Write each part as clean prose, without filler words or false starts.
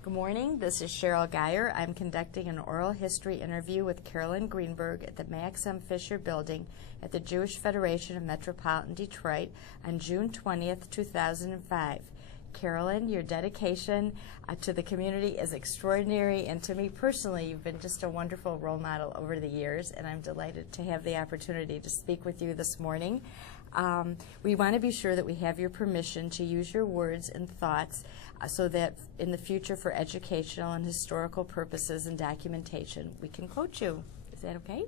Good morning. This is Cheryl Geyer. I'm conducting an oral history interview with Carolyn Greenberg at the Max M. Fisher Building at the Jewish Federation of Metropolitan Detroit on June 20th, 2005. Carolyn, your dedication to the community is extraordinary, and to me personally, you've been just a wonderful role model over the years, and I'm delighted to have the opportunity to speak with you this morning. We want to be sure that we have your permission to use your words and thoughts so that in the future, for educational and historical purposes and documentation, we can quote you. Is that okay?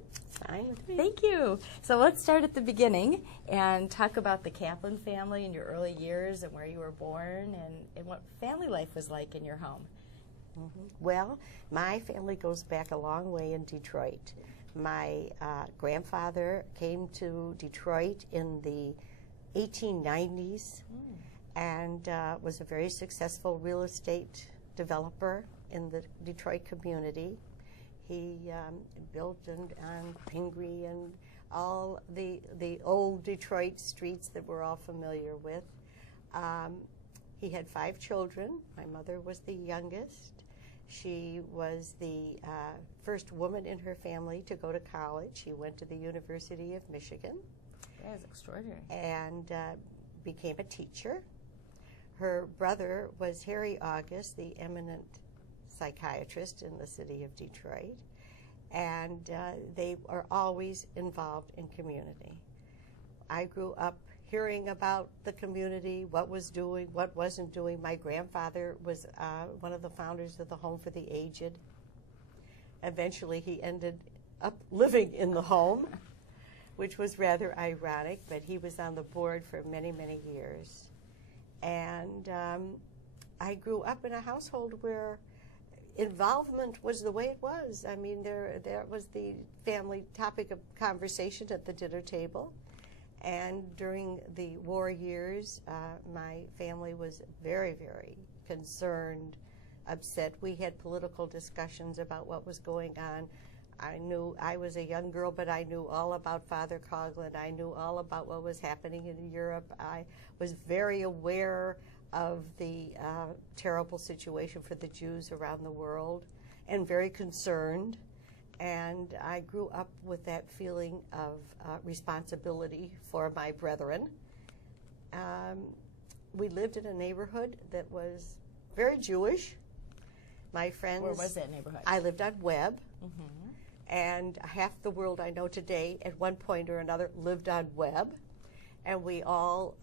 Fine with me. Thank you. So let's start at the beginning and talk about the Kaplan family in your early years and where you were born and what family life was like in your home. Well, my family goes back a long way in Detroit. My grandfather came to Detroit in the 1890s and was a very successful real estate developer in the Detroit community. He built on Pingree and all the old Detroit streets that we're all familiar with. He had 5 children. My mother was the youngest. She was the first woman in her family to go to college. She went to the University of Michigan. That is extraordinary. And became a teacher. Her brother was Harry August, the eminent psychiatrist in the city of Detroit. And they are always involved in community. I grew up hearing about the community, what was doing, what wasn't doing. My grandfather was one of the founders of the Home for the Aged. Eventually he ended up living in the home, which was rather ironic, but he was on the board for many, many years. And I grew up in a household where involvement was the way it was. I mean, there was the family topic of conversation at the dinner table. And during the war years, my family was very, very concerned, upset. We had political discussions about what was going on. I was a young girl, but I knew all about Father Coughlin. I knew all about what was happening in Europe. I was very aware of the terrible situation for the Jews around the world and very concerned. And I grew up with that feeling of responsibility for my brethren. We lived in a neighborhood that was very Jewish. My friends... Where was that neighborhood? I lived on Webb. And half the world I know today, at one point or another, lived on Webb. And we all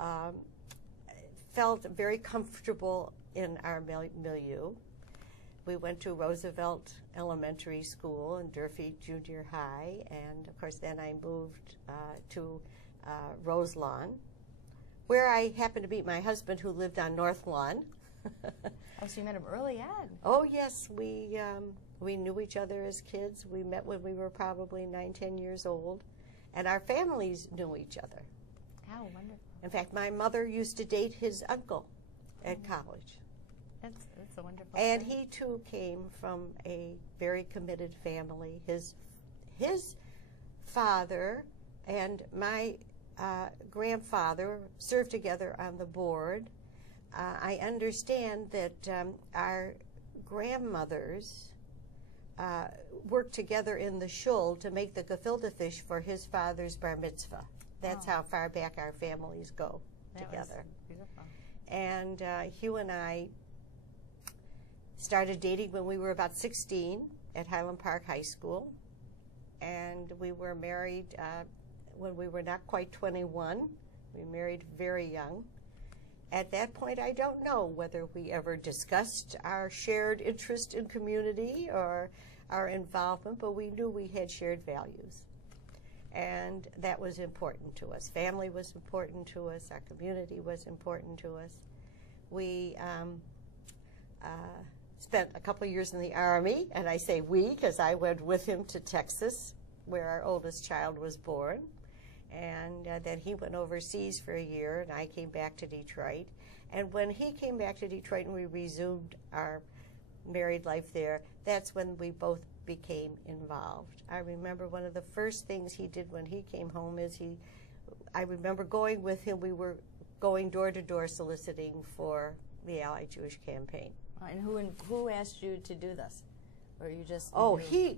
felt very comfortable in our milieu. We went to Roosevelt Elementary School and Durfee Junior High, and of course then I moved to Roselawn, where I happened to meet my husband, who lived on North Lawn. Oh, so you met him early on. Oh yes, we knew each other as kids. We met when we were probably 9, 10 years old, and our families knew each other. How wonderful. In fact, my mother used to date his uncle at college. That's a wonderful And story. he too came from a very committed family. His father and my grandfather served together on the board. I understand that our grandmothers worked together in the shul to make the gefilte fish for his father's bar mitzvah. That's how far back our families go together. Was beautiful. And Hugh and I started dating when we were about 16 at Highland Park High School. And we were married when we were not quite 21. We married very young. At that point, I don't know whether we ever discussed our shared interest in community or our involvement, but we knew we had shared values. And that was important to us. Family was important to us. Our community was important to us. We spent a couple of years in the Army, and I say we because I went with him to Texas, where our oldest child was born. And then he went overseas for a year, and I came back to Detroit. And when he came back to Detroit and we resumed our married life there, that's when we both became involved. I remember one of the first things he did when he came home is I remember going with him, we were going door to door soliciting for the Allied Jewish campaign. And who asked you to do this? Or you just... Oh, he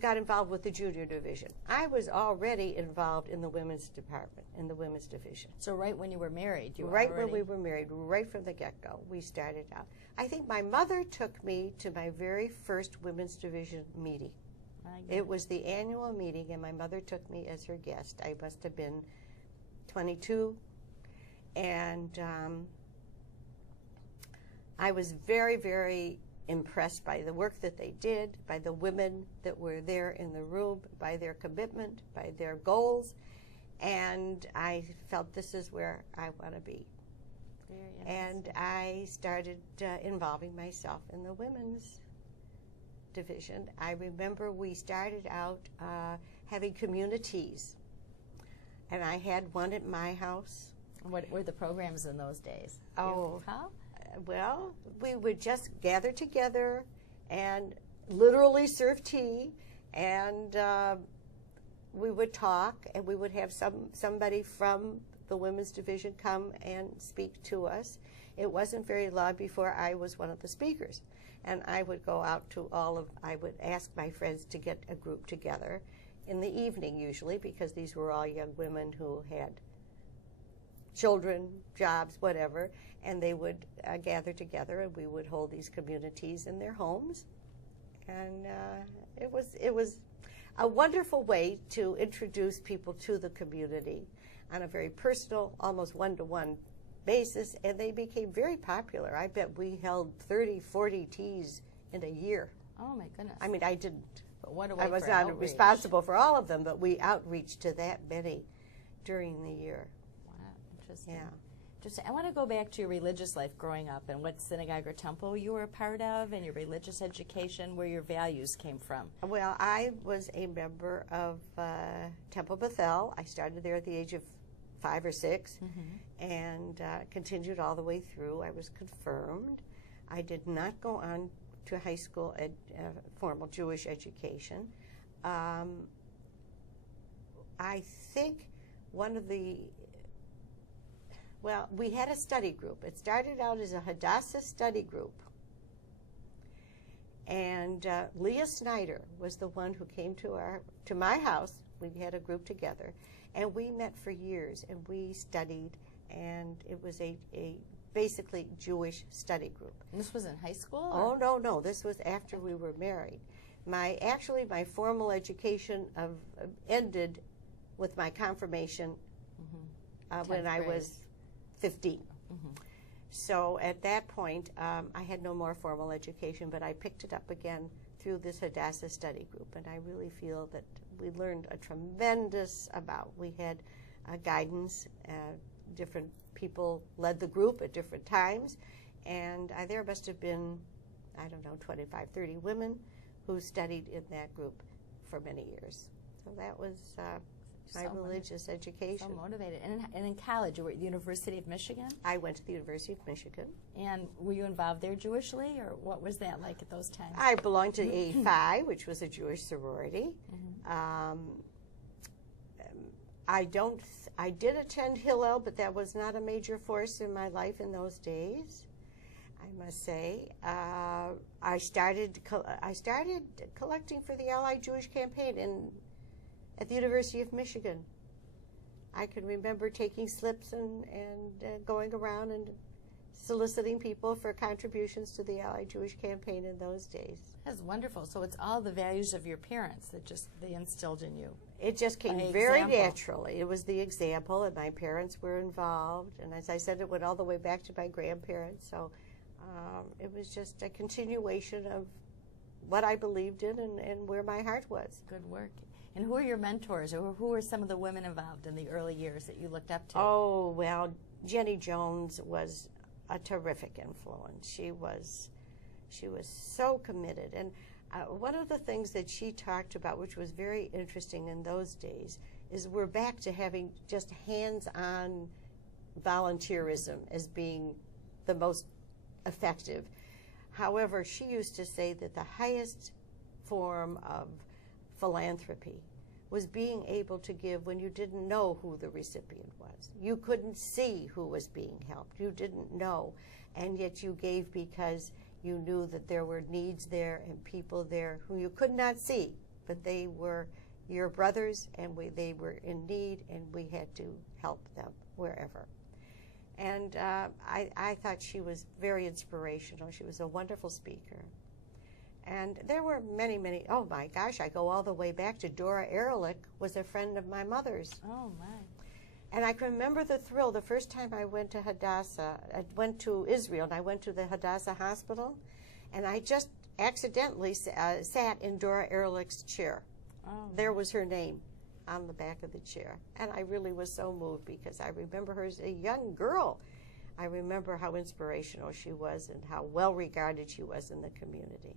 got involved with the junior division. I was already involved in the women's department, in the women's division. So right when you were married, you were Right already... when we were married, right from the get-go, we started out. I think my mother took me to my very first women's division meeting. It was the annual meeting, and my mother took me as her guest. I must have been 22, and I was very, very impressed by the work that they did, by the women that were there in the room, by their commitment, by their goals, and I felt this is where I want to be. And I started involving myself in the women's division. I remember we started out having communities, and I had one at my house. What were the programs in those days? Oh, How? Well, we would just gather together and literally serve tea, and we would talk, and we would have somebody from the women's division come and speak to us. It wasn't very long before I was one of the speakers, and I would go out to I would ask my friends to get a group together in the evening usually, because these were all young women who had children, jobs, whatever, and they would gather together, and we would hold these communities in their homes. And it was a wonderful way to introduce people to the community on a very personal, almost one-to-one basis, and they became very popular. I bet we held 30, 40 teas in a year. Oh my goodness. I mean, I didn't. But what a way I was for not outreach. responsible for all of them, but we outreached to that many during the year. Wow, interesting. Yeah. I want to go back to your religious life growing up and what synagogue or temple you were a part of, and your religious education, where your values came from. Well, I was a member of Temple Bethel. I started there at the age of 5 or 6, and continued all the way through. I was confirmed. I did not go on to high school formal Jewish education. I think one of the Well, we had a study group. It started out as a Hadassah study group. And Leah Snyder was the one who came to my house. We had a group together. And we met for years, and we studied, and it was a basically Jewish study group. And this was in high school? Oh, no. This was after we were married. My formal education ended with my confirmation when I was 15. So at that point, I had no more formal education, but I picked it up again through this Hadassah study group, and I really feel that we learned a tremendous amount. We had guidance. Different people led the group at different times, and there must have been, 25, 30 women who studied in that group for many years. So that was my religious education. So motivated. And in college, you were at the University of Michigan? I went to the University of Michigan. And were you involved there Jewishly, or what was that like at those times? I belonged to A-Phi, which was a Jewish sorority. I did attend Hillel, but that was not a major force in my life in those days, I must say. I started collecting for the Allied Jewish campaign at the University of Michigan. I can remember taking slips and going around and soliciting people for contributions to the Allied Jewish campaign in those days. That's wonderful. So it's all the values of your parents that they instilled in you. It just came very naturally. It was the example, and my parents were involved. And as I said, it went all the way back to my grandparents. So it was just a continuation of what I believed in and where my heart was. Good work. And who are your mentors, or who are some of the women involved in the early years that you looked up to? Oh, well, Jenny Jones was a terrific influence. She was so committed. And one of the things that she talked about, which was very interesting in those days, is we're back to having just hands-on volunteerism as being the most effective. However, she used to say that the highest form of philanthropy was being able to give when you didn't know who the recipient was. You couldn't see who was being helped. You didn't know. And yet you gave because you knew that there were needs there and people there who you could not see, but they were your brothers, and they were in need, and we had to help them wherever. And I thought she was very inspirational. She was a wonderful speaker. And there were many, many, oh my gosh, I go all the way back to Dora Eric was a friend of my mother's. Oh my. And I can remember the thrill the first time I went to Hadassah. I went to Israel, and I went to the Hadassah Hospital, and I just accidentally sat in Dora Eric's chair. Oh. There was her name on the back of the chair. And I really was so moved because I remember her as a young girl. I remember how inspirational she was and how well regarded she was in the community.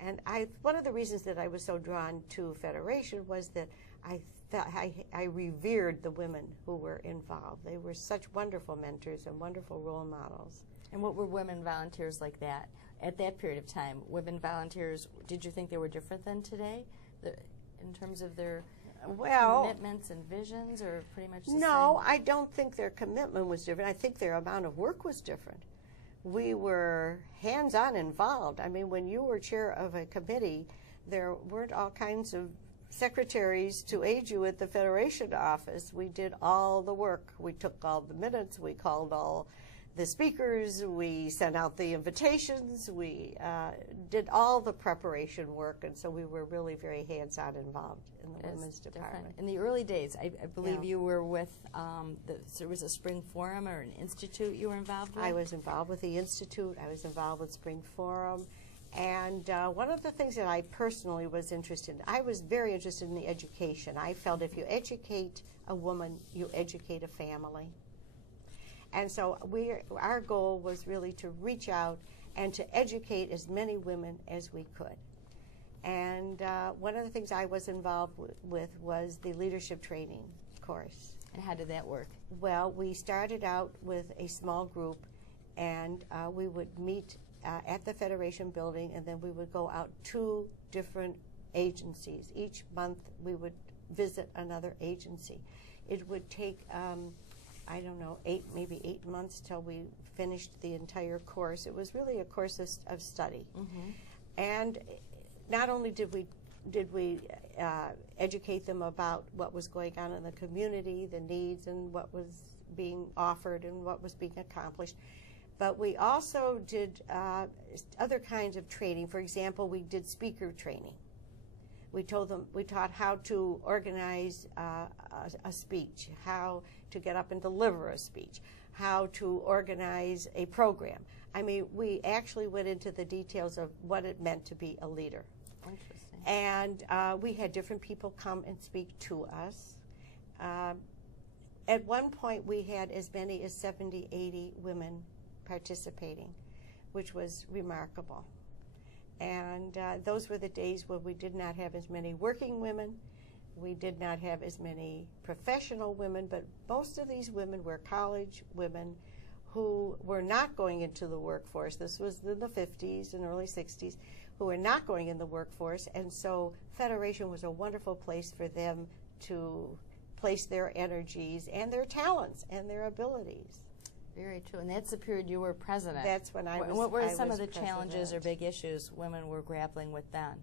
And one of the reasons that I was so drawn to Federation was that I revered the women who were involved. They were such wonderful mentors and wonderful role models. And what were women volunteers like that at that period of time? Women volunteers, did you think they were different than today in terms of their commitments and visions, or pretty much the same? No, I don't think their commitment was different. I think their amount of work was different. We were hands-on involved. I mean, when you were chair of a committee, there weren't all kinds of secretaries to aid you at the Federation office. We did all the work. We took all the minutes. We called all the speakers. We sent out the invitations. We did all the preparation work, and so we were really very hands-on involved in the women's department. In the early days, I believe you were with, there was a spring forum or an institute you were involved with? I was involved with the institute. I was involved with Spring Forum. And one of the things that I personally was interested in, I was very interested in the education. I felt if you educate a woman, you educate a family. And so our goal was really to reach out and to educate as many women as we could. And one of the things I was involved with was the leadership training course. And how did that work? Well, we started out with a small group, and we would meet at the Federation building, and then we would go out to different agencies. Each month we would visit another agency. It would take, I don't know, maybe 8 months till we finished the entire course. It was really a course of study. Mm-hmm. And not only did we educate them about what was going on in the community, the needs, and what was being offered and what was being accomplished, but we also did other kinds of training. For example, we did speaker training. We taught how to organize a speech, how to get up and deliver a speech, how to organize a program. I mean, we actually went into the details of what it meant to be a leader. Interesting. And we had different people come and speak to us. At one point, we had as many as 70, 80 women participating, which was remarkable. And those were the days when we did not have as many working women. We did not have as many professional women, but most of these women were college women who were not going into the workforce. This was in the 50s and early 60s, who were not going in the workforce, and so Federation was a wonderful place for them to place their energies and their talents and their abilities. Very true. And that's the period you were president. That's when I was What were some of the president. challenges or big issues women were grappling with then?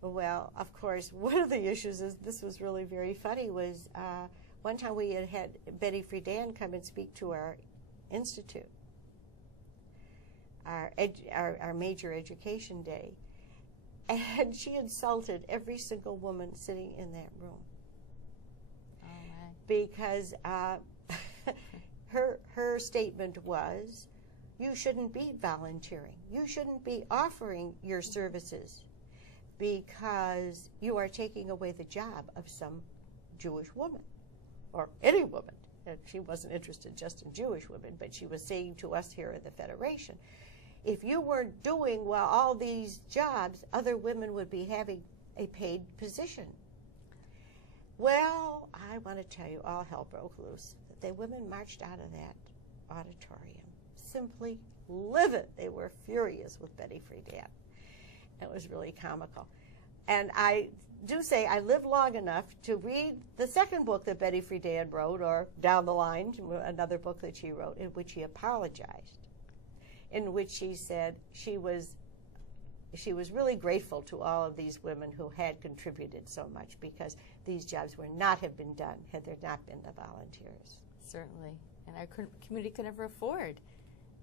Well, of course, one of the issues is, this was really very funny, was one time we had Betty Friedan come and speak to our institute, our major education day, and she insulted every single woman sitting in that room. Oh, my. Because her statement was, you shouldn't be volunteering. You shouldn't be offering your services because you are taking away the job of some Jewish woman or any woman. And she wasn't interested just in Jewish women, but she was saying to us here at the Federation, if you weren't doing well all these jobs, other women would be having a paid position. Well, I want to tell you, all hell broke loose. The women marched out of that auditorium simply livid. They were furious with Betty Friedan. It was really comical. And do say I lived long enough to read the second book that Betty Friedan wrote, or down the line, another book that she wrote, in which she apologized, in which she said she was really grateful to all of these women who had contributed so much, because these jobs would not have been done had there not been the volunteers. Certainly. And our community could never afford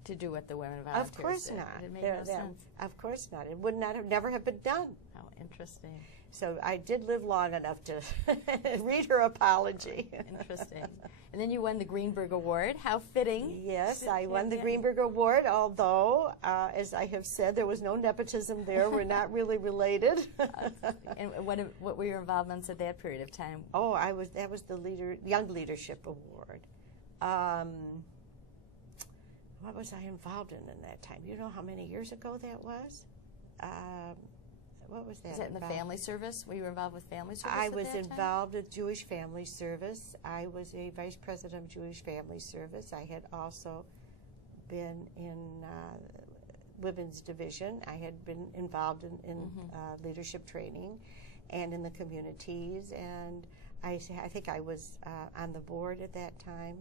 to do what the women volunteers Of course did. not. It made no sense. Of course not. It would not have never have been done. How interesting. So I did live long enough to read her apology. Interesting. And then you won the Greenberg Award. How fitting. Yes, I won the Greenberg Award, although, as I have said, there was no nepotism there. We're not really related. And what were your involvements at that period of time? Oh, that was the Young Leadership Award. What was I involved in that time? You know how many years ago that was? What was that? Is that in the family service? Were you involved with family service? I was involved with Jewish Family Service. I was a vice president of Jewish Family Service. I had also been in women's division. I had been involved in leadership training and in the communities. And I think I was on the board at that time.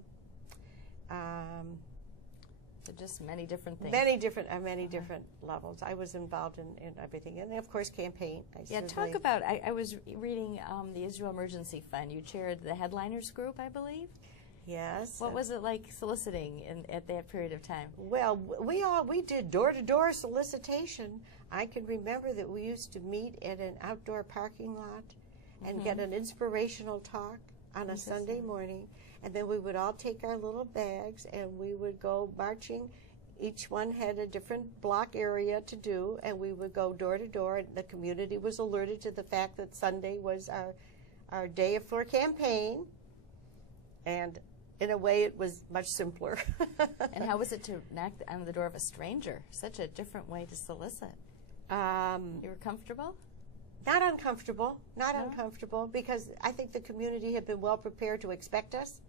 So just many different things. Many different levels. I was involved in everything, and of course, campaign. Talk about. I was reading the Israel Emergency Fund. You chaired the Headliners Group, I believe. Yes. What was it like soliciting at that period of time? Well, we did door-to-door solicitation. I can remember that we used to meet at an outdoor parking lot and get an inspirational talk on a Sunday morning. And then we would all take our little bags and we would go marching. Each one had a different block area to do, and we would go door to door. And the community was alerted to the fact that Sunday was our day for campaign. And in a way, it was much simpler. And how was it to knock on the door of a stranger? Such a different way to solicit. You were comfortable? Not uncomfortable, uncomfortable, because I think the community had been well prepared to expect us.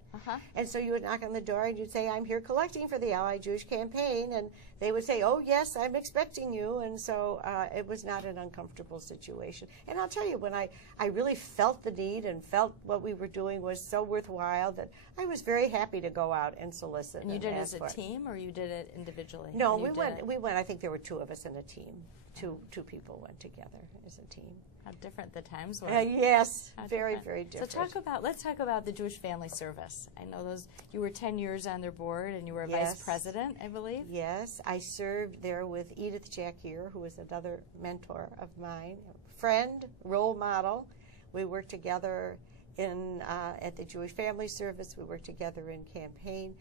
And so you would knock on the door and you'd say, I'm here collecting for the Allied Jewish Campaign, and they would say, oh yes, I'm expecting you. And so it was not an uncomfortable situation. And I'll tell you, when I really felt the need and felt what we were doing was so worthwhile, that I was very happy to go out and solicit. And you did it as a team, or you did it individually? No, we went, I think there were two of us in a team. Two people went together as a team. How different the times were. Yes, very different. So let's talk about the Jewish Family Service. I know you were 10 years on their board, and you were a vice president, I believe. Yes, I served there with Edith Jackier, who was another mentor of mine, friend, role model. We worked together at the Jewish Family Service. We worked together in campaign.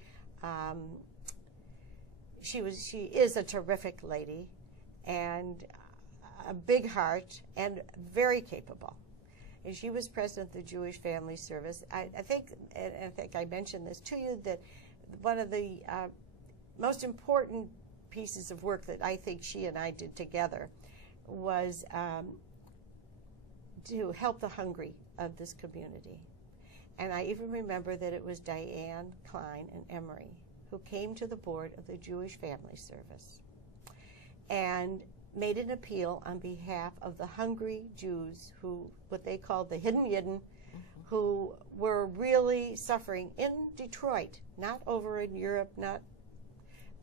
She is a terrific lady, and a big heart, and very capable. And she was president of the Jewish Family Service. I think I mentioned this to you, that one of the most important pieces of work that I think she and I did together was to help the hungry of this community. And I even remember that it was Diane Klein and Emery who came to the board of the Jewish Family Service and made an appeal on behalf of the hungry Jews, who, what they called the hidden Yidden, who were really suffering in Detroit, not over in Europe,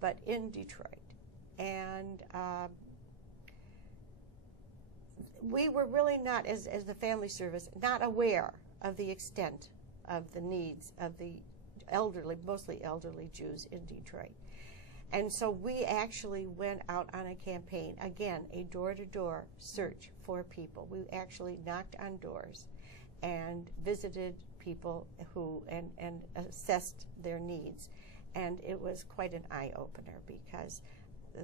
but in Detroit. And we were really not, as the family service, not aware of the extent of the needs of the elderly, mostly elderly Jews in Detroit. And so we actually went out on a campaign, again, a door-to-door search for people. We actually knocked on doors and visited people and assessed their needs. And it was quite an eye-opener, because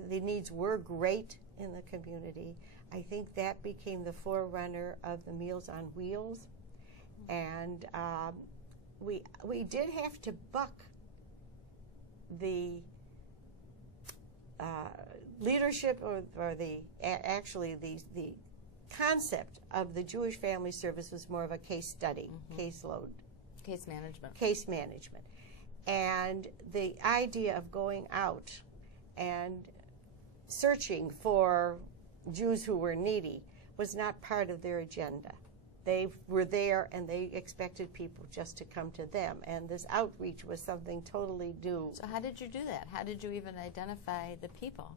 the needs were great in the community. I think that became the forerunner of the Meals on Wheels. And we did have to buck the leadership, or the concept of the Jewish Family Service was more of a case study, caseload. Case management. Case management. And the idea of going out and searching for Jews who were needy was not part of their agenda. They were there, and they expected people just to come to them. And this outreach was something totally new. So how did you do that? How did you even identify the people?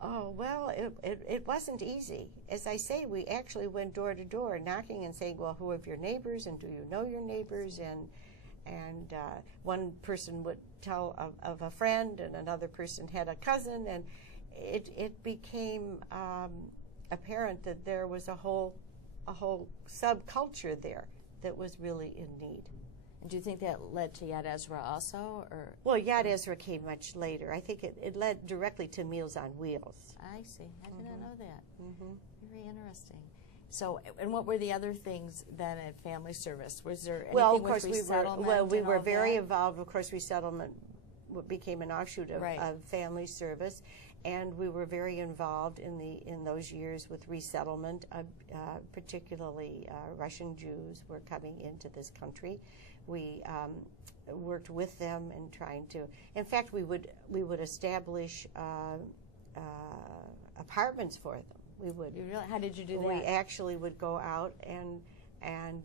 Oh, well, it wasn't easy. As I say, we actually went door to door knocking and saying, well, who are your neighbors, and do you know your neighbors? And one person would tell of a friend, and another person had a cousin, and it became apparent that there was a whole subculture there that was really in need. And do you think that led to Yad Ezra also? Or Well, Yad Ezra came much later. I think it led directly to Meals on Wheels. I see. I did not know that. Mm-hmm. Very interesting. So, and what were the other things then at family service? Was there anything Well, of course, with we resettlement? were very involved. Of course, resettlement became an offshoot of, Right. of family service, and we were very involved in those years with resettlement. Particularly, Russian Jews were coming into this country. We worked with them in trying to. In fact, we would establish apartments for them. We would. You really, how did you do that? We actually would go out and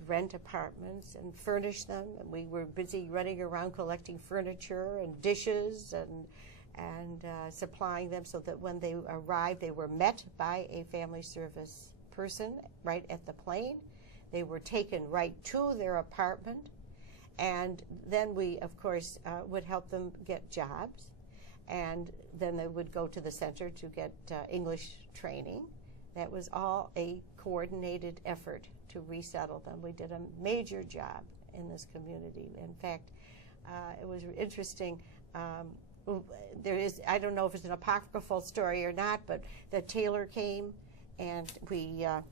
rent apartments and furnish them, and we were busy running around collecting furniture and dishes and supplying them, so that when they arrived, they were met by a family service person right at the plane. They were taken right to their apartment, and then we, of course, would help them get jobs, and then they would go to the center to get English training. That was all a coordinated effort to resettle them. We did a major job in this community. In fact, it was interesting. There is, I don't know if it's an apocryphal story or not, but the tailor came, and we, let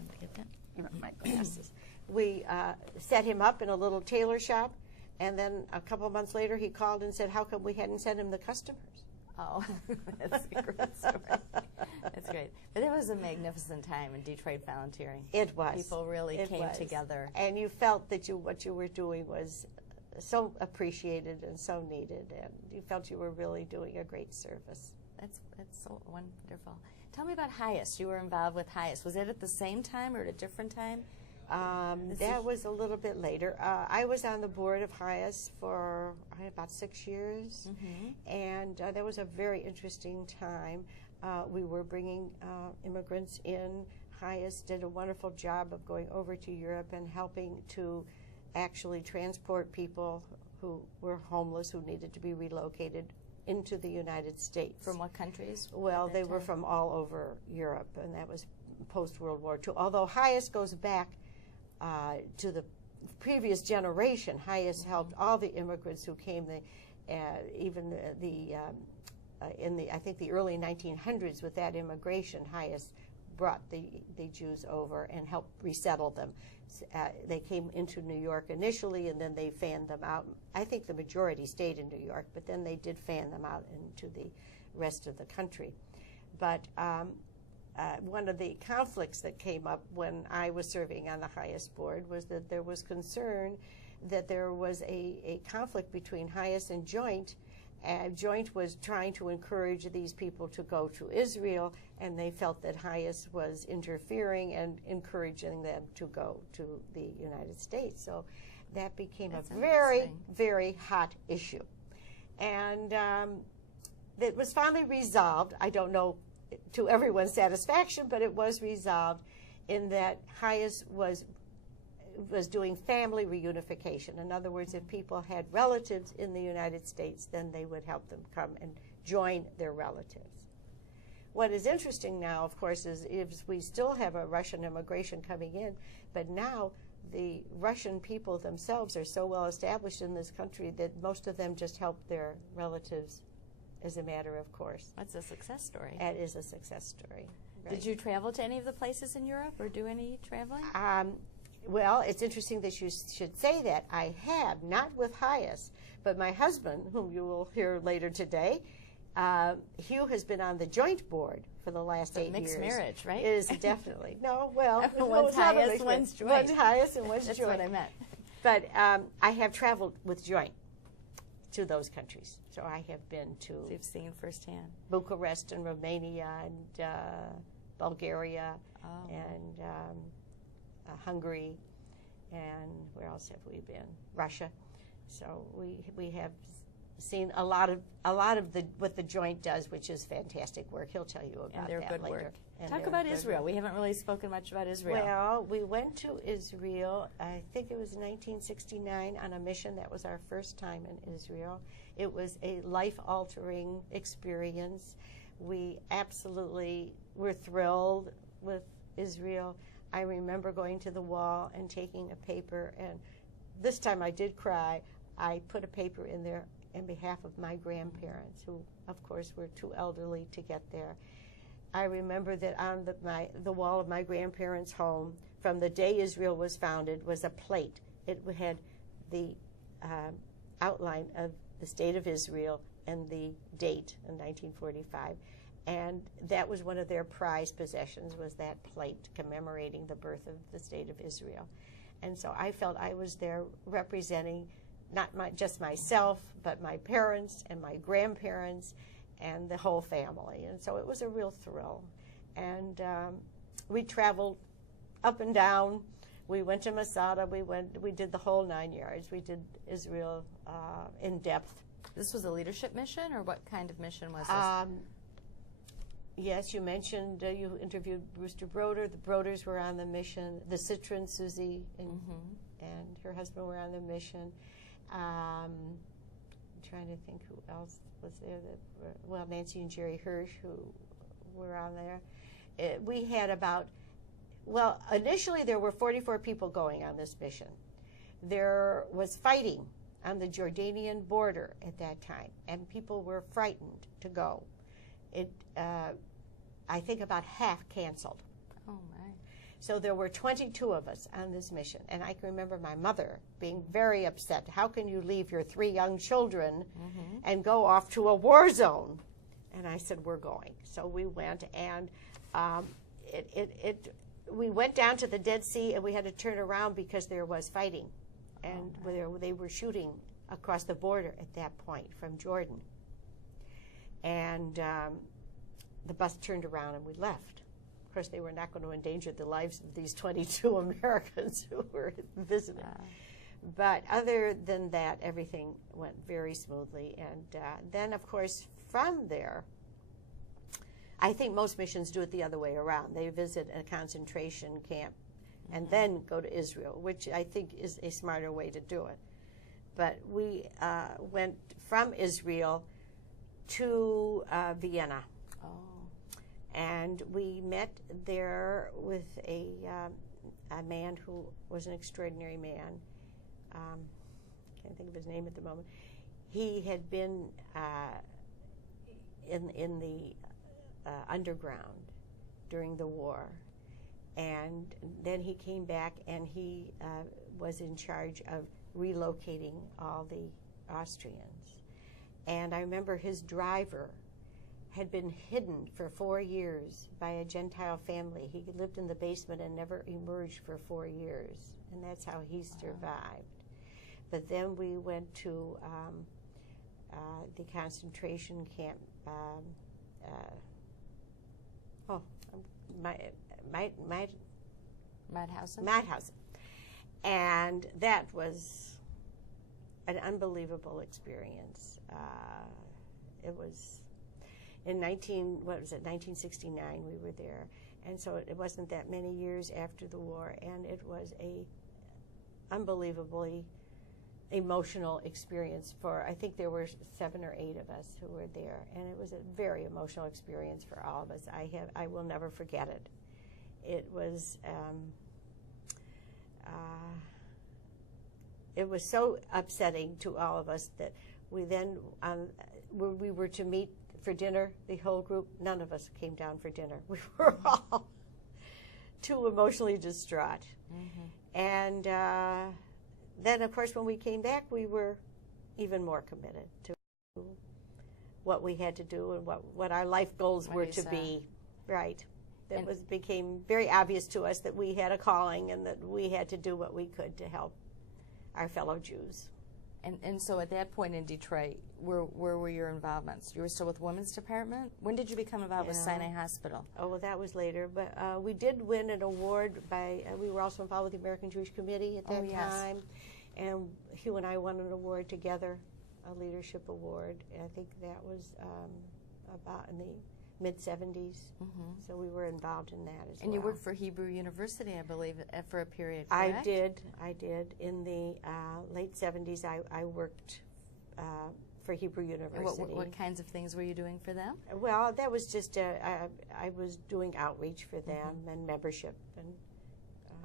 me get that, my glasses. We set him up in a little tailor shop, and then a couple months later he called and said, how come we hadn't sent him the customers? Oh, that's a great story. That's great. But it was a magnificent time in Detroit volunteering. It was. People really came together. And you felt that what you were doing was so appreciated and so needed, and you felt you were really doing a great service. That's so wonderful. Tell me about HIAS. You were involved with HIAS. Was it at the same time or at a different time? That was a little bit later. I was on the board of HIAS for about 6 years, and that was a very interesting time. We were bringing immigrants in. HIAS did a wonderful job of going over to Europe and helping to actually transport people who were homeless, who needed to be relocated into the United States. From what countries? Well, they were from all over Europe, and that was post-World War II. Although HIAS goes back to the previous generation. HIAS helped all the immigrants who came, even in the I think the early 1900s. With that immigration, HIAS brought the Jews over and helped resettle them. They came into New York initially, and then they fanned them out. I think the majority stayed in New York, but then they did fan them out into the rest of the country. But one of the conflicts that came up when I was serving on the HIAS board was that there was concern that there was a conflict between HIAS and Joint. Joint was trying to encourage these people to go to Israel, and they felt that HIAS was interfering and encouraging them to go to the United States. So that became a very, very hot issue. And it was finally resolved. I don't know to everyone's satisfaction, but it was resolved in that HIAS was doing family reunification. In other words, if people had relatives in the United States, then they would help them come and join their relatives. What is interesting now, of course, is we still have a Russian immigration coming in, but now the Russian people themselves are so well established in this country that most of them just help their relatives as a matter of course. That's a success story. That is a success story. Right. Did you travel to any of the places in Europe or do any traveling? Well, it's interesting that you should say that. I have, not with HIAS, but my husband, whom you will hear later today, Hugh has been on the Joint board for the last 8 years. Mixed marriage, right? It is definitely. No, well, one's HIAS, one's Joint. One's HIAS and one's That's Joint. what I meant. But I have traveled with Joint to those countries. So I have been to So you've seen firsthand. Bucharest and Romania and Bulgaria and Hungary, and where else have we been? Russia. So we have seen a lot of what the joint does, which is fantastic work. He'll tell you about their that good later. work. And Talk about Israel. We haven't really spoken much about Israel. Well, we went to Israel, I think it was 1969, on a mission. That was our first time in Israel. It was a life-altering experience. We absolutely were thrilled with Israel. I remember going to the wall and taking a paper, and this time I did cry. I put a paper in there in behalf of my grandparents, who, of course, were too elderly to get there. I remember that on the wall of my grandparents' home, from the day Israel was founded, was a plate. It had the outline of the state of Israel and the date in 1945. And that was one of their prized possessions, was that plate commemorating the birth of the state of Israel. And so I felt I was there representing not just myself, but my parents and my grandparents and the whole family. And so it was a real thrill. And we traveled up and down. We went to Masada. We did the whole 9 yards. We did Israel in depth. This was a leadership mission, or what kind of mission was this? Yes, you mentioned, you interviewed Brewster Broder. The Broders were on the mission. The Citron, Susie, and her husband were on the mission. I'm trying to think who else was there. Well, Nancy and Jerry Hirsch, who were on there. We had initially there were 44 people going on this mission. There was fighting on the Jordanian border at that time, and people were frightened to go. I think about half canceled. Oh, my. So there were 22 of us on this mission, and I can remember my mother being very upset. How can you leave your 3 young children and go off to a war zone? And I said, we're going. So we went, and we went down to the Dead Sea, and we had to turn around because there was fighting, and they were shooting across the border at that point from Jordan. And the bus turned around and we left. Of course, they were not going to endanger the lives of these 22 Americans who were visiting. But other than that, everything went very smoothly. And then, of course, from there, I think most missions do it the other way around. They visit a concentration camp and then go to Israel, which I think is a smarter way to do it. But we went from Israel to Vienna. And we met there with a man who was an extraordinary man. Can't think of his name at the moment. He had been in the underground during the war. And then he came back, and he was in charge of relocating all the Austrians. And I remember his driver had been hidden for 4 years by a Gentile family. He lived in the basement and never emerged for 4 years, and that's how he survived. But then we went to the concentration camp. Mauthausen. And that was an unbelievable experience. It was in 1969 we were there, and so it wasn't that many years after the war, and it was a unbelievably emotional experience for, I think there were 7 or 8 of us who were there, and it was a very emotional experience for all of us. I will never forget it. It was so upsetting to all of us that we then we were to meet for dinner, the whole group. None of us came down for dinner. We were all too emotionally distraught. And then, of course, when we came back, we were even more committed to what we had to do and what our life goals were to be. Right. It became very obvious to us that we had a calling and that we had to do what we could to help our fellow Jews. And so at that point in Detroit, where were your involvements? You were still with Women's Department? When did you become involved with Sinai Hospital? Oh, well, that was later. But we did win an award by, we were also involved with the American Jewish Committee at that time. And Hugh and I won an award together, a leadership award. And I think that was about in the mid-'70s. So we were involved in that as well. And you worked for Hebrew University, I believe, for a period, correct? I did. In the late '70s, I worked for Hebrew University. And what kinds of things were you doing for them? Well, that was just, I was doing outreach for them and membership and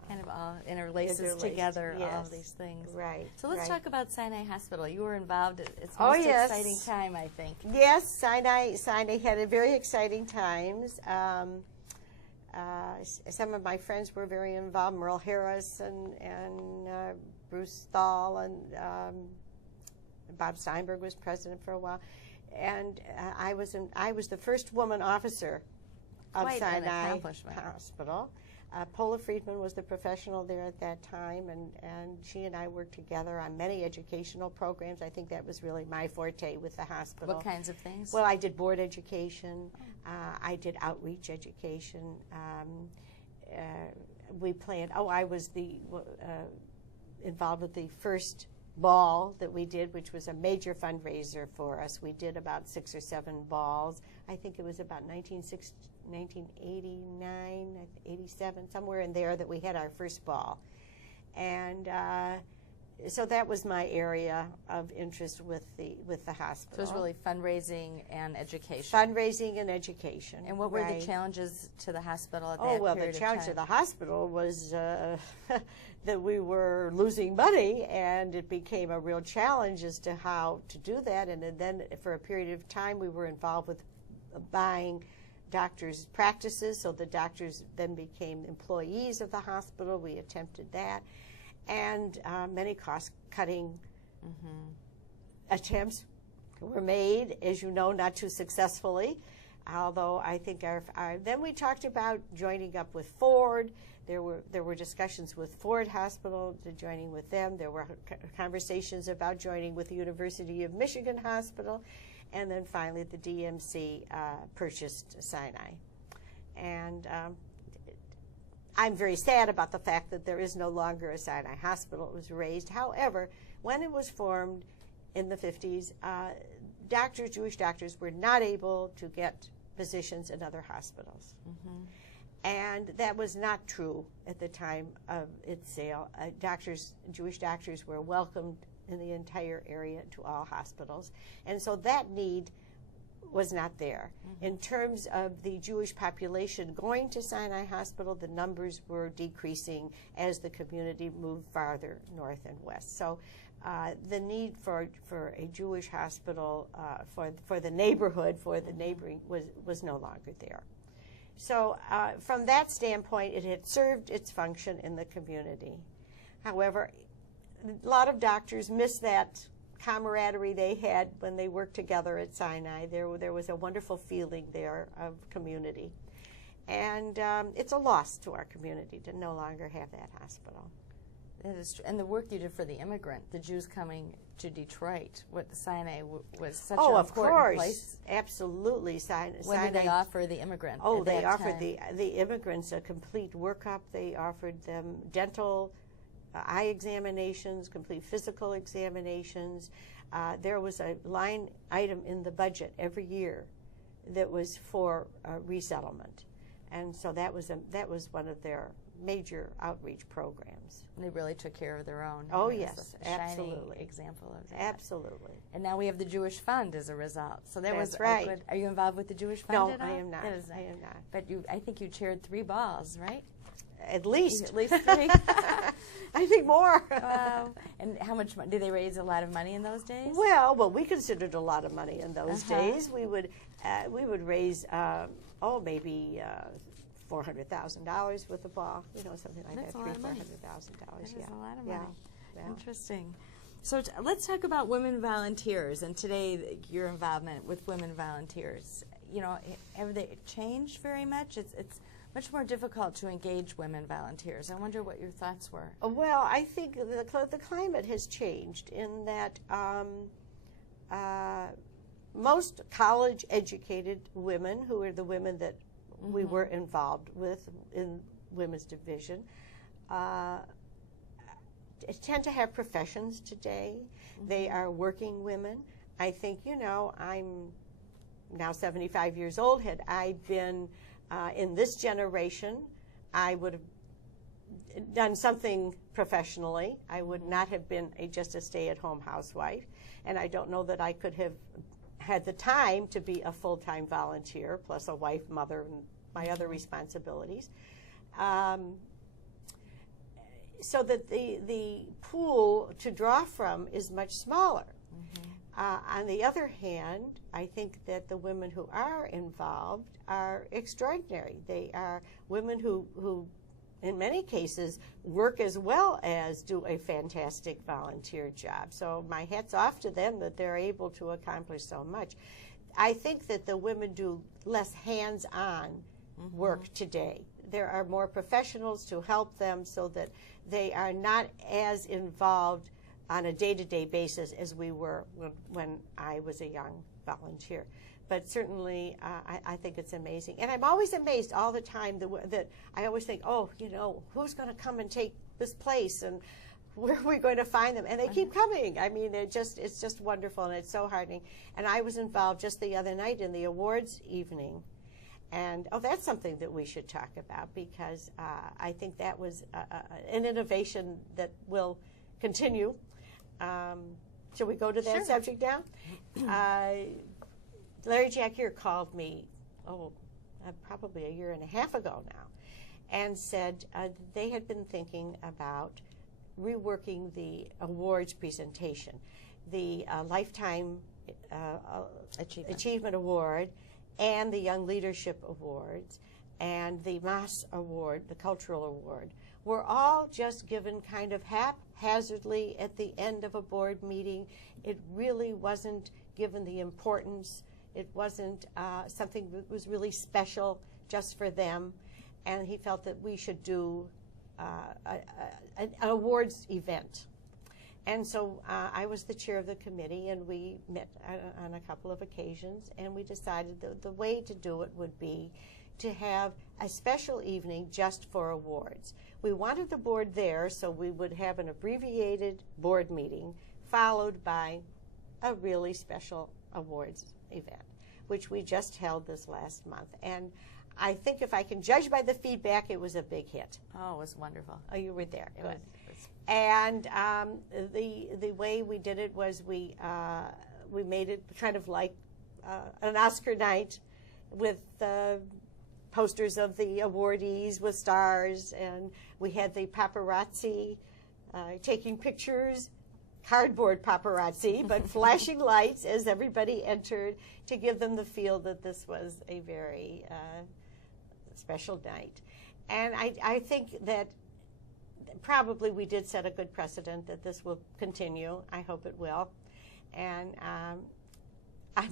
kind of all interlaces together, all of these things. Right. So let's talk about Sinai Hospital. You were involved. It's the most exciting time, I think. Yes, Sinai had a very exciting times. Some of my friends were very involved. Merle Harris and Bruce Stahl and Bob Steinberg was president for a while. And I was the first woman officer of Sinai Hospital. Paula Friedan was the professional there at that time, and she and I worked together on many educational programs. I think that was really my forte with the hospital. What kinds of things? Well, I did board education. I did outreach education. We planned, I was involved with the first ball that we did, which was a major fundraiser for us. We did about 6 or 7 balls. I think it was about 1989, 87, somewhere in there that we had our first ball. And so that was my area of interest with the hospital. So it was really fundraising and education. Fundraising and education. And what were the challenges to the hospital at that period of time? Oh, well, the challenge to the hospital was that we were losing money, and it became a real challenge as to how to do that. And then for a period of time, we were involved with buying doctors' practices, so the doctors then became employees of the hospital. We attempted that. And many cost-cutting attempts were made, as you know, not too successfully. Although I think then we talked about joining up with Ford. There were discussions with Ford Hospital, joining with them. There were conversations about joining with the University of Michigan Hospital. And then finally, the DMC purchased Sinai. And I'm very sad about the fact that there is no longer a Sinai Hospital. It was raised. However, when it was formed in the 50s, Jewish doctors were not able to get positions in other hospitals. And that was not true at the time of its sale. Jewish doctors were welcomed in the entire area to all hospitals. And so that need was not there. In terms of the Jewish population going to Sinai Hospital, the numbers were decreasing as the community moved farther north and west. So the need for a Jewish hospital for the neighborhood, for the neighboring, was no longer there. So from that standpoint, it had served its function in the community. However, a lot of doctors miss that camaraderie they had when they worked together at Sinai. There was a wonderful feeling there of community. And it's a loss to our community to no longer have that hospital. That is true. And the work you did for the immigrant, the Jews coming to Detroit, Sinai was such an important place. Absolutely. What did they offer the immigrant? They offered the immigrants a complete workup. They offered them dental, eye examinations, complete physical examinations. There was a line item in the budget every year that was for resettlement, and so that was one of their major outreach programs. And they really took care of their own. Oh, yes, absolutely. Shining example of that. Absolutely. And now we have the Jewish Fund as a result. So that was right. Good. Are you involved with the Jewish Fund No, at all? I am not. I am not. But I think you chaired 3 balls, right? At least 3. I think more. Wow. And how much money? Did they raise a lot of money in those days? Well, we considered a lot of money in those days. We would raise maybe $400,000 with a ball, something like that. $400,000. That is a lot of money. Yeah. Interesting. So let's talk about women volunteers and today your involvement with women volunteers. Have they changed very much? It's much more difficult to engage women volunteers. I wonder what your thoughts were. Well, I think the climate has changed in that most college-educated women, who are the women that we were involved with in Women's Division, tend to have professions today. They are working women. I think, you know, I'm now 75 years old. Had I been in this generation, I would have done something professionally. I would not have been just a stay-at-home housewife, and I don't know that I could have had the time to be a full-time volunteer, plus a wife, mother, and my other responsibilities. So that the pool to draw from is much smaller. On the other hand, I think that the women who are involved are extraordinary. They are women who in many cases work as well as do a fantastic volunteer job. So my hat's off to them that they're able to accomplish so much. I think that the women do less hands-on work today. There are more professionals to help them so that they are not as involved on a day-to-day basis as we were when I was a young volunteer. But certainly, I think it's amazing. And I'm always amazed all the time that I always think, oh, you know, who's going to come and take this place, and where are we going to find them? And they keep coming. I mean, it's just wonderful, and it's so heartening. And I was involved just the other night in the awards evening. And, oh, that's something that we should talk about, because I think that was an innovation that will continue. Shall we go to that subject now? Larry Jack here called me, probably a year and a half ago now, and said they had been thinking about reworking the awards presentation. The Lifetime Achievement Award and the Young Leadership Awards and the Mass Award, the Cultural Award, were all just given kind of haphazardly at the end of a board meeting. It really wasn't given the importance. It wasn't something that was really special just for them. And he felt that we should do an awards event. And so I was the chair of the committee, and we met on a couple of occasions, and we decided that the way to do it would be to have a special evening just for awards. We wanted the board there, so we would have an abbreviated board meeting followed by a really special awards event, which we just held this last month. And I think if I can judge by the feedback, it was a big hit. Oh, it was wonderful. Oh, you were there. It was. And the way we did it was we made it kind of like an Oscar night with posters of the awardees with stars, and we had the paparazzi taking pictures, cardboard paparazzi, but flashing lights as everybody entered to give them the feel that this was a very special night. And I think that probably we did set a good precedent that this will continue. I hope it will. And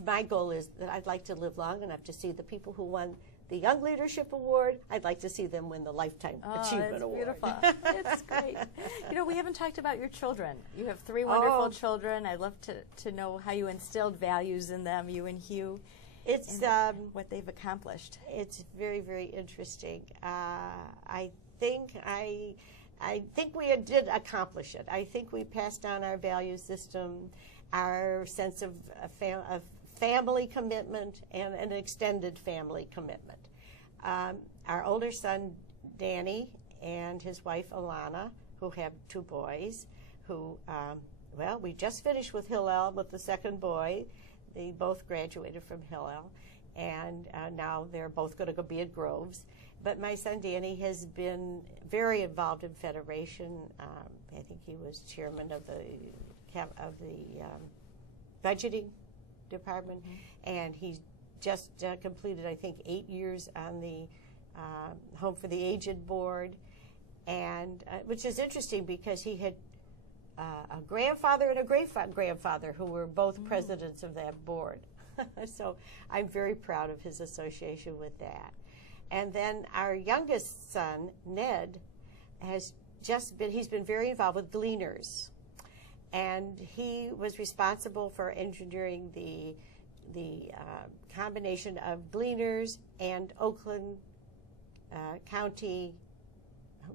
my goal is that I'd like to live long enough to see the people who won the Young Leadership Award. I'd like to see them win the Lifetime Achievement Award. Beautiful. It's great. You know, we haven't talked about your children. You have 3 wonderful children. I'd love to know how you instilled values in them, you and Hugh. It's what they've accomplished. It's very, very interesting. I think we did accomplish it. I think we passed down our value system, our sense of family commitment, and an extended family commitment. Our older son, Danny, and his wife, Alana, who have 2 boys, who, we just finished with Hillel with the second boy. They both graduated from Hillel, and now they're both going to go be at Groves. But my son, Danny, has been very involved in Federation. I think he was chairman of the budgeting department, and he's just completed, I think, 8 years on the Home for the Aged board, and which is interesting because he had a grandfather and a great-grandfather who were both presidents of that board. So I'm very proud of his association with that. And then our youngest son, Ned, he's been very involved with Gleaners. And he was responsible for engineering the combination of Gleaners and Oakland County,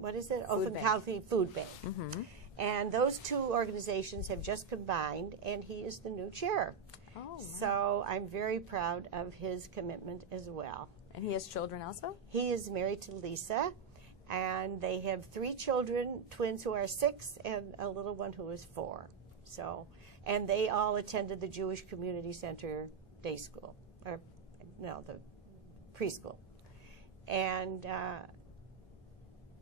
what is it? Oakland County Food Bank. Mm-hmm. And those two organizations have just combined, and he is the new chair. Oh, wow. So I'm very proud of his commitment as well. And he has children also? He is married to Lisa, and they have 3 children, twins who are 6 and a little one who is 4. So, and they all attended the Jewish Community Center day school, or no, the preschool. And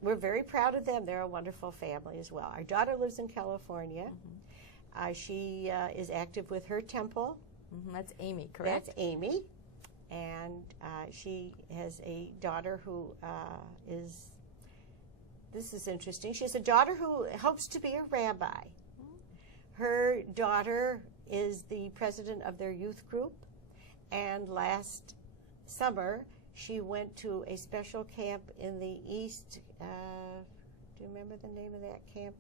we're very proud of them. They're a wonderful family as well. Our daughter lives in California. Mm-hmm. She is active with her temple. Mm-hmm. That's Amy, correct? That's Amy. And she has a daughter who this is interesting. She has a daughter who hopes to be a rabbi. Mm-hmm. Her daughter is the president of their youth group. And last summer, she went to a special camp in the East. Do you remember the name of that camp?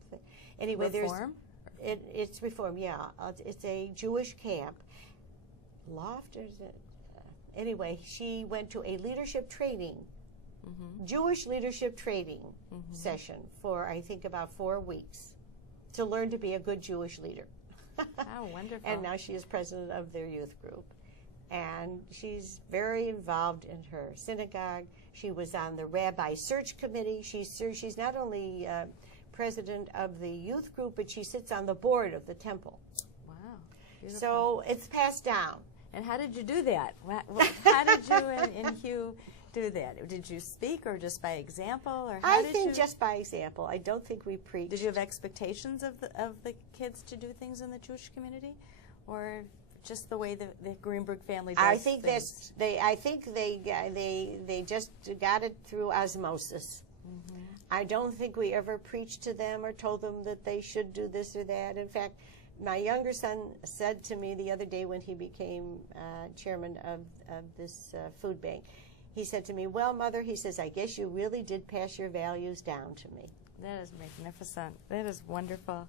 Anyway, Reform? It's Reform, yeah. It's a Jewish camp. Loft, or is it? Anyway, she went to a leadership training, Jewish leadership training session for, I think, about 4 weeks to learn to be a good Jewish leader. Oh, wonderful. And now she is president of their youth group. And she's very involved in her synagogue. She was on the rabbi search committee. She's not only president of the youth group, but she sits on the board of the temple. Wow. Beautiful. So it's passed down. And how did you do that? How did you and Hugh do that? Did you speak or just by example? Or I think just by example. I don't think we preached. Did you have expectations of the kids to do things in the Jewish community? Or just the way the Greenberg family does I think things? they just got it through osmosis. Mm-hmm. I don't think we ever preached to them or told them that they should do this or that. In fact, my younger son said to me the other day when he became chairman of this food bank, he said to me, "Well, Mother," he says, "I guess you really did pass your values down to me." That is magnificent. That is wonderful.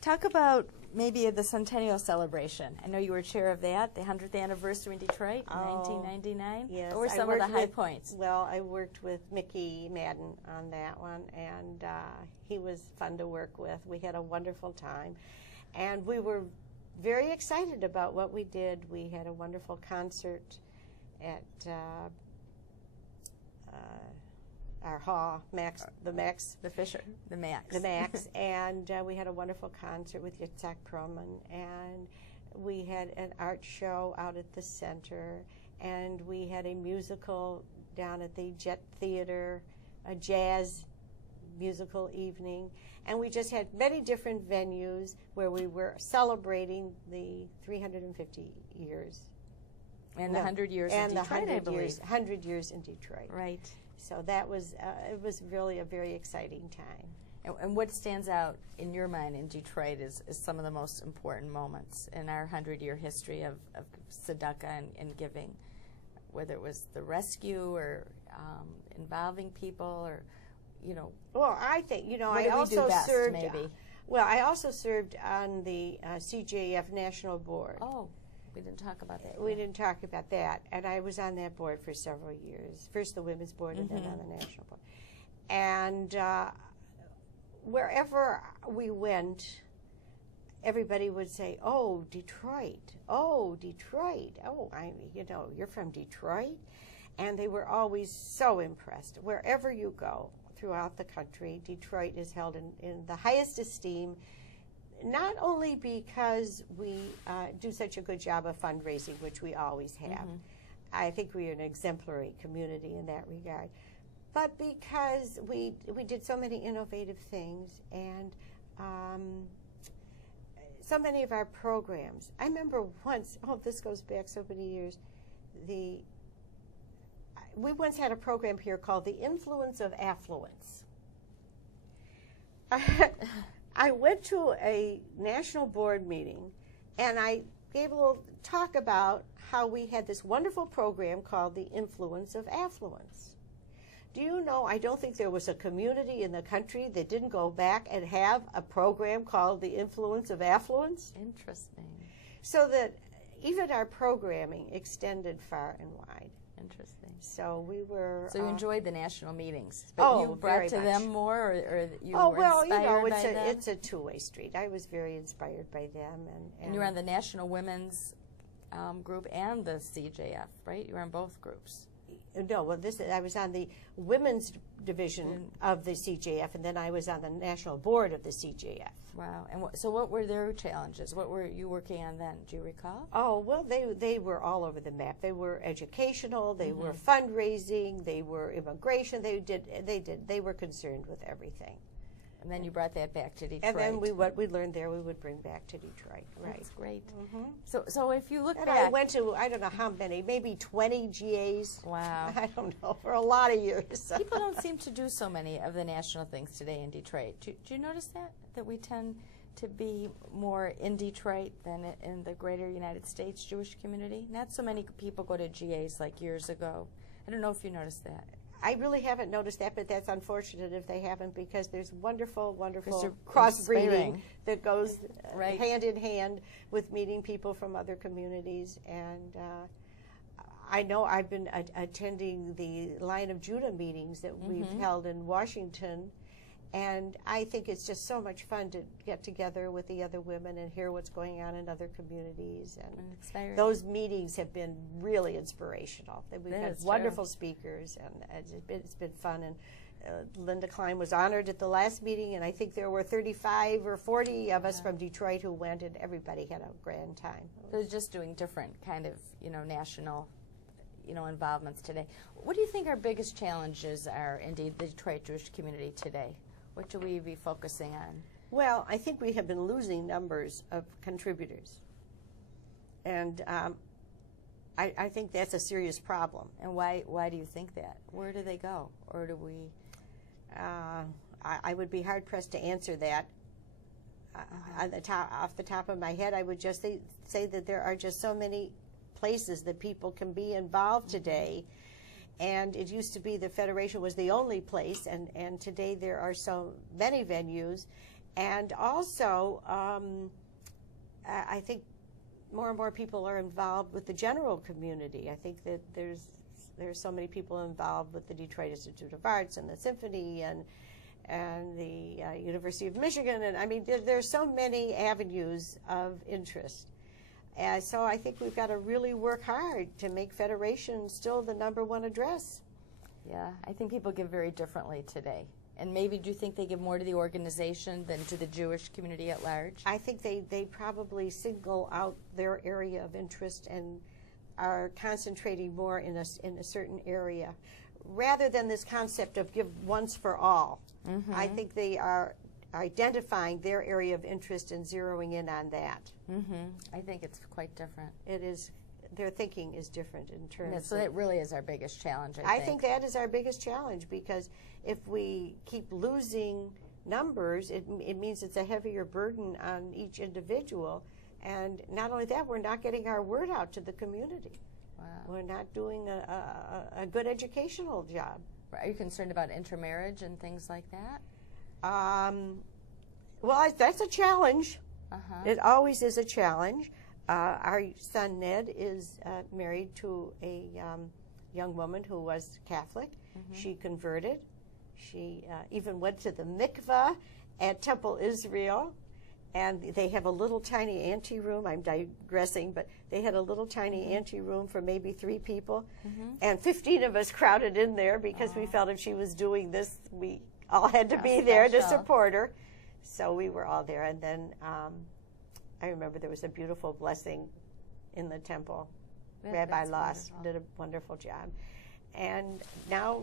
Talk about maybe the Centennial Celebration. I know you were chair of that, the 100th anniversary in Detroit in 1999. Yes. What were some of the high points? Well, I worked with Mickey Madden on that one, and he was fun to work with. We had a wonderful time, and we were very excited about what we did. We had a wonderful concert at our hall, the Max, and we had a wonderful concert with Yitzhak Perlman, and we had an art show out at the center, and we had a musical down at the Jet Theater, a jazz musical evening, and we just had many different venues where we were celebrating the 350 years. And the 100 years in Detroit, I believe. 100 years in Detroit. Right. So that was, it was really a very exciting time. And what stands out in your mind in Detroit is some of the most important moments in our 100-year history of tzedakah and giving, whether it was the rescue or involving people or, you know. Well, I think, you know, I also served, maybe. Well, I also served on the CJF National Board. Oh. We didn't talk about that. We didn't talk about that. And I was on that board for several years. First the women's board and then on the national board. And wherever we went, everybody would say, "Oh, Detroit. Oh, Detroit. Oh, you know, you're from Detroit?" And they were always so impressed. Wherever you go throughout the country, Detroit is held in the highest esteem, not only because we do such a good job of fundraising, which we always have. I think we are an exemplary community in that regard, but because we did so many innovative things and so many of our programs. I remember once, this goes back so many years, we once had a program here called The Influence of Affluence. I went to a national board meeting, and I gave a little talk about how we had this wonderful program called the Influence of Affluence. Do you know, I don't think there was a community in the country that didn't go back and have a program called the Influence of Affluence? Interesting. So that even our programming extended far and wide. Interesting. So we were... So you enjoyed the national meetings, but you brought to them more, or you were inspired by them? It's a two-way street. I was very inspired by them. And you were on the National Women's group and the CJF, right? You were on both groups. No, well, I was on the women's division of the CJF, and then I was on the national board of the CJF. Wow. And so what were their challenges? What were you working on then? Do you recall? Oh, well, they were all over the map. They were educational, they were fundraising, they were immigration, they were concerned with everything. And then you brought that back to Detroit. And then what we learned there, we would bring back to Detroit. Right. That's great. So if you look back... I went to, I don't know how many, maybe 20 GAs. Wow. I don't know, for a lot of years. People don't seem to do so many of the national things today in Detroit. Do you notice that? That we tend to be more in Detroit than in the greater United States Jewish community? Not so many people go to GAs like years ago. I don't know if you noticed that. I really haven't noticed that, but that's unfortunate if they haven't, because there's wonderful, wonderful crossbreeding that goes hand in hand with meeting people from other communities. And I know I've been attending the Lion of Judah meetings that we've held in Washington, and I think it's just so much fun to get together with the other women and hear what's going on in other communities. And those meetings have been really inspirational. We've had wonderful speakers, and it's been fun. And Linda Klein was honored at the last meeting, and I think there were 35 or 40 of us from Detroit who went, and everybody had a grand time. So it's just doing different kind of, national involvements today. What do you think our biggest challenges are in the Detroit Jewish community today? What should we be focusing on? Well, I think we have been losing numbers of contributors. And I think that's a serious problem. And why do you think that? Where do they go? Or do we... I would be hard-pressed to answer that. Off the top of my head, I would just say that there are just so many places that people can be involved today. And it used to be the Federation was the only place, and today there are so many venues. And also, I think more and more people are involved with the general community. I think that there's so many people involved with the Detroit Institute of Arts and the Symphony and the University of Michigan. And I mean, there's so many avenues of interest. So I think we've got to really work hard to make Federation still the #1 address. Yeah, I think people give very differently today. And maybe do you think they give more to the organization than to the Jewish community at large? I think they probably single out their area of interest and are concentrating more in a certain area. Rather than this concept of give once for all, I think they are identifying their area of interest and zeroing in on that. I think it's quite different. It is. Their thinking is different in terms so that really is our biggest challenge, I think that is our biggest challenge, because if we keep losing numbers, it means it's a heavier burden on each individual. And not only that, we're not getting our word out to the community. Wow. We're not doing a good educational job. Are you concerned about intermarriage and things like that? Well, that's a challenge. It always is a challenge. Our son Ned is married to a young woman who was Catholic. She converted. She even went to the mikveh at Temple Israel, and they have a little tiny anteroom. I'm digressing, but they had a little tiny anteroom for maybe 3 people, and 15 of us crowded in there because we felt if she was doing this, we all had to be there to support her. So we were all there, and then I remember there was a beautiful blessing in the temple. Rabbi Loss did a wonderful job. And now,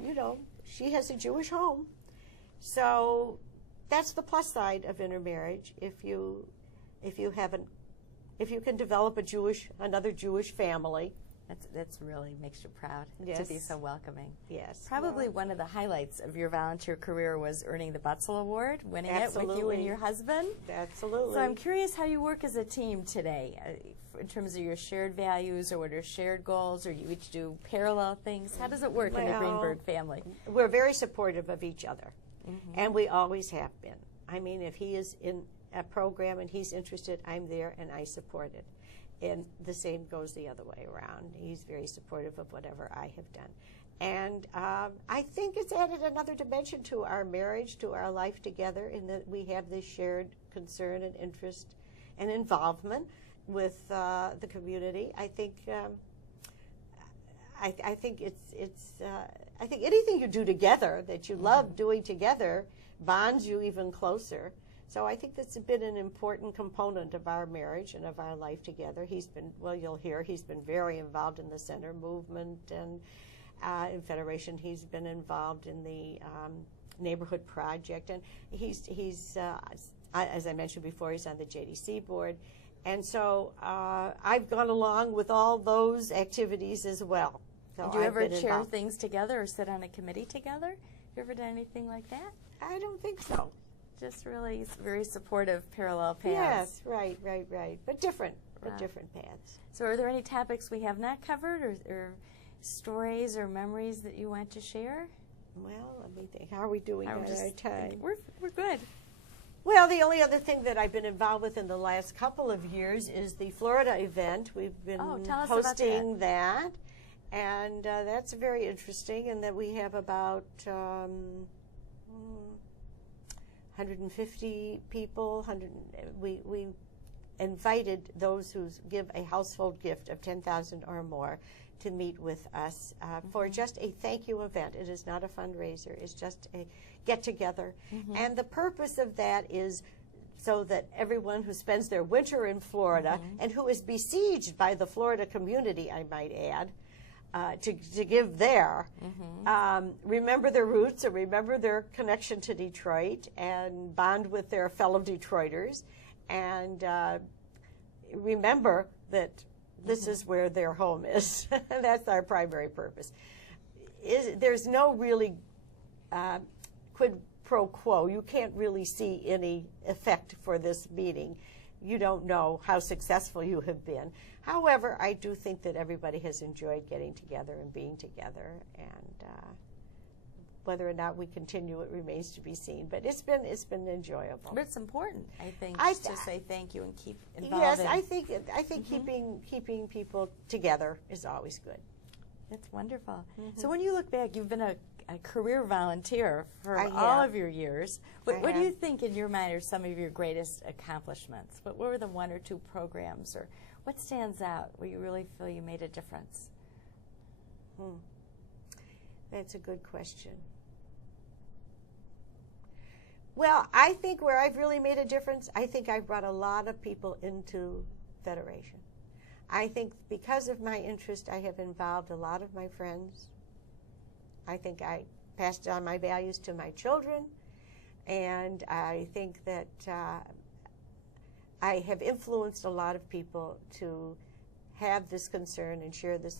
she has a Jewish home. So that's the plus side of intermarriage. If you can develop another Jewish family. That's really makes you proud to be so welcoming. Yes. Probably one of the highlights of your volunteer career was earning the Butzel Award, winning it with you and your husband. Absolutely. So I'm curious how you work as a team today. in terms of your shared values, or what are shared goals, or you each do parallel things? How does it work in the Greenberg family? We're very supportive of each other, and we always have been. I mean, if he is in a program and he's interested, I'm there and I support it. And the same goes the other way around. He's very supportive of whatever I have done. And I think it's added another dimension to our marriage, to our life together, in that we have this shared concern and interest and involvement with the community. I think I think I think anything you do together that you love doing together bonds you even closer. So I think that's been an important component of our marriage and of our life together. He's been, well, you'll hear, he's been very involved in the center movement, and in Federation he's been involved in the neighborhood project, and he's as I mentioned before, he's on the JDC board. And so I've gone along with all those activities as well. So do you ever chair things together or sit on a committee together? Have you ever done anything like that? I don't think so. Just really very supportive parallel paths. Yes, right. But different paths. So are there any topics we have not covered, or stories or memories that you want to share? Well, let me think. How are we doing on our time? We're good. Well, the only other thing that I've been involved with in the last couple of years is the Florida event. We've been hosting that. And that's very interesting, in that we have about 150 people. We invited those who give a household gift of $10,000 or more to meet with us for just a thank you event. It is not a fundraiser. It's just a get-together. And the purpose of that is so that everyone who spends their winter in Florida and who is besieged by the Florida community, I might add, to give there, remember their roots and remember their connection to Detroit and bond with their fellow Detroiters, and remember that this is where their home is. That's our primary purpose. There's no really quid pro quo. You can't really see any effect for this meeting. You don't know how successful you have been. However, I do think that everybody has enjoyed getting together and being together, and whether or not we continue, it remains to be seen. But it's been enjoyable. But it's important, I think, to say thank you and keep involved. Yes, I think keeping people together is always good. That's wonderful. So when you look back, you've been a career volunteer for all of your years. What do you think, in your mind, are some of your greatest accomplishments? What were the one or two programs, or what stands out where you really feel you made a difference? That's a good question. Well, I think where I've really made a difference, I think I've brought a lot of people into Federation. I think because of my interest, I have involved a lot of my friends. I think I passed on my values to my children, and I think that I have influenced a lot of people to have this concern and share the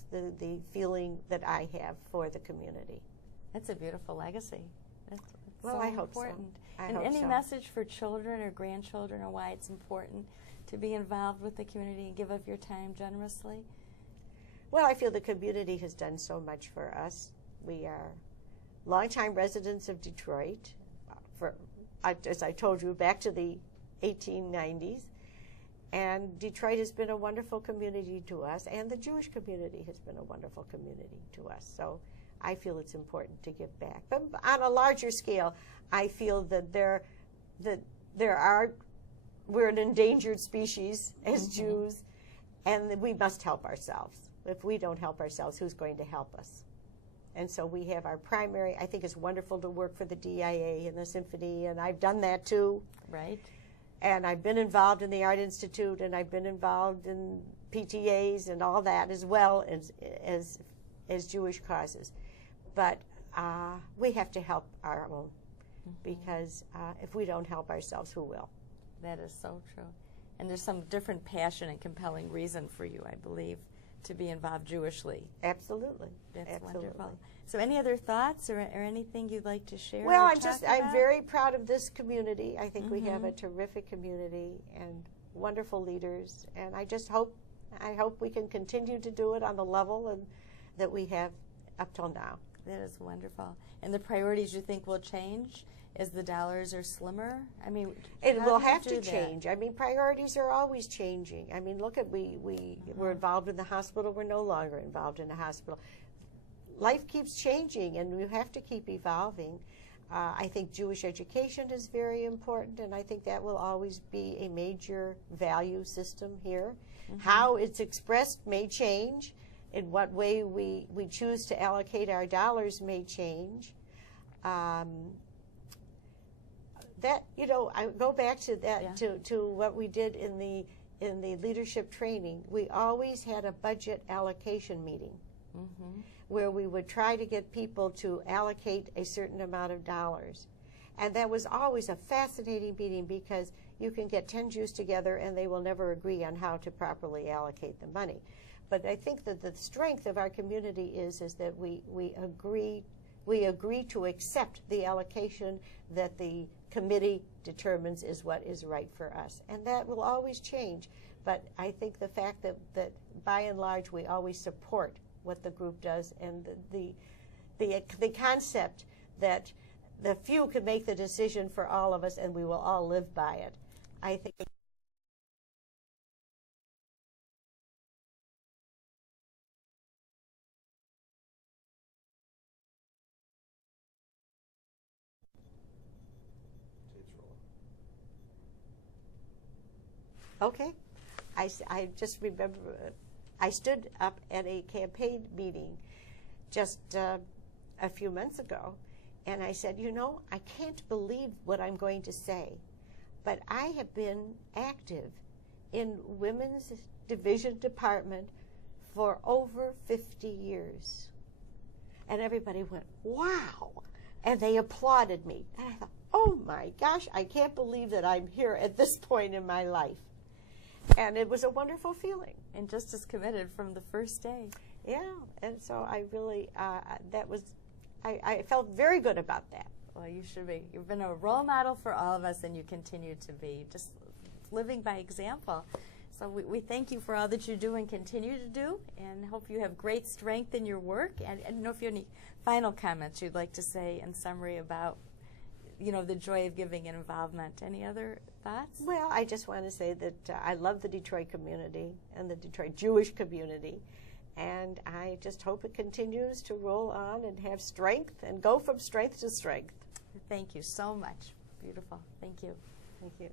feeling that I have for the community. That's a beautiful legacy. That's well, so I hope important. So. And any message for children or grandchildren, or why it's important to be involved with the community and give of your time generously? Well, I feel the community has done so much for us. We are longtime residents of Detroit, as I told you, back to the 1890s. And Detroit has been a wonderful community to us, and the Jewish community has been a wonderful community to us. So I feel it's important to give back. But on a larger scale, I feel that we're an endangered species as Jews, and we must help ourselves. If we don't help ourselves, who's going to help us? And so we have our primary. I think it's wonderful to work for the DIA and the symphony, and I've done that too. Right. And I've been involved in the Art Institute, and I've been involved in PTAs and all that, as well as Jewish causes. But we have to help our own, because if we don't help ourselves, who will? That is so true. And there's some different passion and compelling reason for you, I believe, to be involved Jewishly. Absolutely. That's wonderful. So any other thoughts or anything you'd like to share? Well, I'm very proud of this community. I think we have a terrific community and wonderful leaders, and I just hope I hope we can continue to do it on the level that we have up till now. That is wonderful. And the priorities you think will change as the dollars are slimmer? I mean, it will have do to change. I mean, priorities are always changing. I mean, look at we're involved in the hospital. We're no longer involved in the hospital. Life keeps changing, and we have to keep evolving. I think Jewish education is very important, and I think that will always be a major value system here. How it's expressed may change. In what way we choose to allocate our dollars may change. That, you know, I go back to that, to what we did in the leadership training. We always had a budget allocation meeting where we would try to get people to allocate a certain amount of dollars. And that was always a fascinating meeting, because you can get 10 Jews together and they will never agree on how to properly allocate the money. But I think that the strength of our community is that we agree to accept the allocation that the committee determines is what is right for us. And that will always change. But I think the fact that by and large we always support what the group does, and the concept that the few can make the decision for all of us and we will all live by it, I think. Okay. I just remember I stood up at a campaign meeting just a few months ago, and I said, you know, I can't believe what I'm going to say, but I have been active in women's division department for over 50 years. And everybody went, wow, and they applauded me. And I thought, oh my gosh, I can't believe that I'm here at this point in my life. And it was a wonderful feeling. And just as committed from the first day. Yeah, and so I really, I felt very good about that. Well, you should be. You've been a role model for all of us, and you continue to be, just living by example. So we thank you for all that you do and continue to do, and hope you have great strength in your work. And I don't know if you have any final comments you'd like to say in summary about, you know, the joy of giving and involvement. Any other thoughts? Well, I just want to say that I love the Detroit community and the Detroit Jewish community, and I just hope it continues to roll on and have strength and go from strength to strength. Thank you so much. Beautiful. Thank you. Thank you.